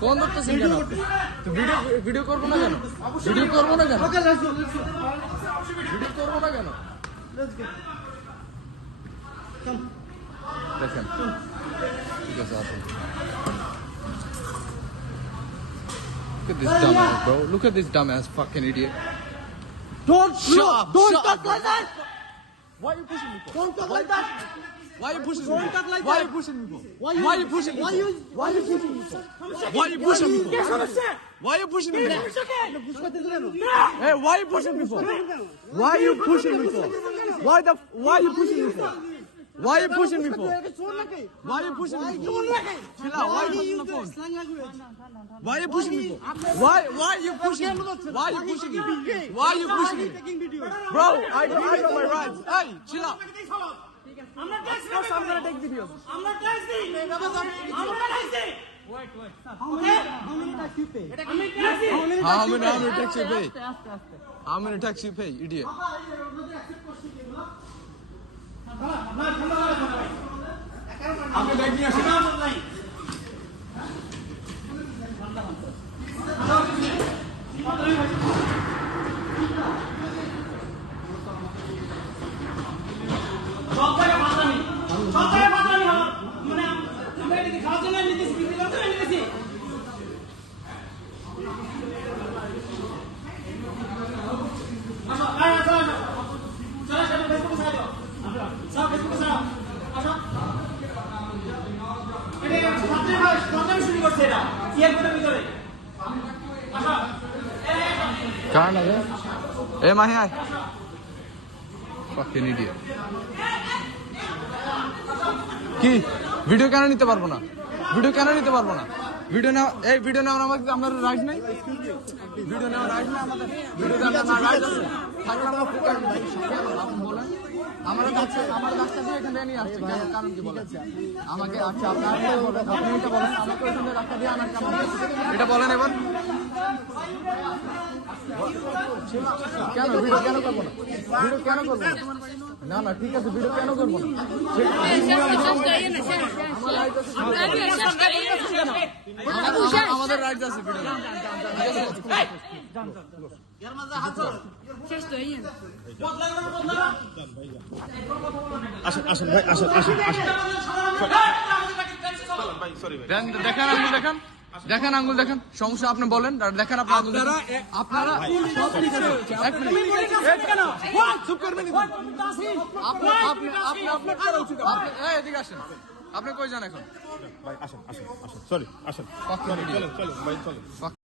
Phone ধরতেছেন কেন আপনি? তো ভিডিও ভিডিও করবো না কেন ভিডিও করবো না কেন Okay, let's go, let's go. Video করবো না কেন Let's go. Come. দেখেন ঠিক আছে আসুন Look at this dumbass, bro. Look at this dumbass fucking idiot. Don't Shut look, up, Don't shut talk up. like that. Why are you pushing me for? Don't talk like that. Why are you pushing me? Don't talk like that. Why are you pushing me for? Why are you pushing me? Why are you pushing me? Why are you pushing me? Why are you pushing me? Why are you pushing me? Hey, why are you pushing me for? Why are you pushing me for? Why the Why are you pushing me for? Why are you pushing me for? এটা চোর নাকি? Why are you pushing me চোর for? নাকি? Chill out. Why are you you pushing the use phone? slang language? Why are you pushing me for? Why? Why are you pushing me? Why are you pushing me? Why are you pushing me? Taking video. Bro, I know, I know my rights. Hey, chill out. আমরা tax Of course, I'm gonna take videos. আমরা tax দিই আমরা tax দিই How many, how many tax you pay? আমি tax দিই How many How tax you many, pay? how many tax you pay? How many tax you pay, idiot? عقل الدنيا شباب শুরু করছে এটা এয়ারপোর্টের ভিতরে। কারণ আছে এ মাহি, আয়। Fucking idiot কি? ভিডিও কেন নিতে পারব না? ভিডিও কেন নিতে পারব না? ভিডিও নেওয়া এই ভিডিও নেওয়ার আমাদের আপনার রাইট নেই? ভিডিও নেওয়ার রাইট নেই আমাদের? ভিডিও নেওয়ার রাইট আছে। থাকলে আমরা বলেন আমার কাছে, আমার দিয়ে এখানে নিয়ে কেন, কারণ কি বলেন? আমাকে আচ্ছা আপনার আপনি এটা বলেন। আমাকে ওখানে রাস্তা দিয়ে আনার কারণ? এটা বলেন এবার। কেন ভিডিও কেন করব না ভিডিও কেন করব না? না ঠিক আছে ভিডিও কেন করব আমাদের রাইট আছে ভিডিও আসেন আসেন ভাই আসেন আসেন আসেন দেখেন আঙ্গুল দেখেন দেখেন আঙ্গুল দেখেন সমস্যা আপনি বলেন আর দেখেন আপনার আঙ্গুল আপনারা আপনি আপনি আপনি আপনার করা উচিত আপনি এই, এদিকে আসেন। আপনি কই যান এখন? ভাই আসেন আসেন আসেন। সরি আসেন। চলেন চলেন ভাই চলেন।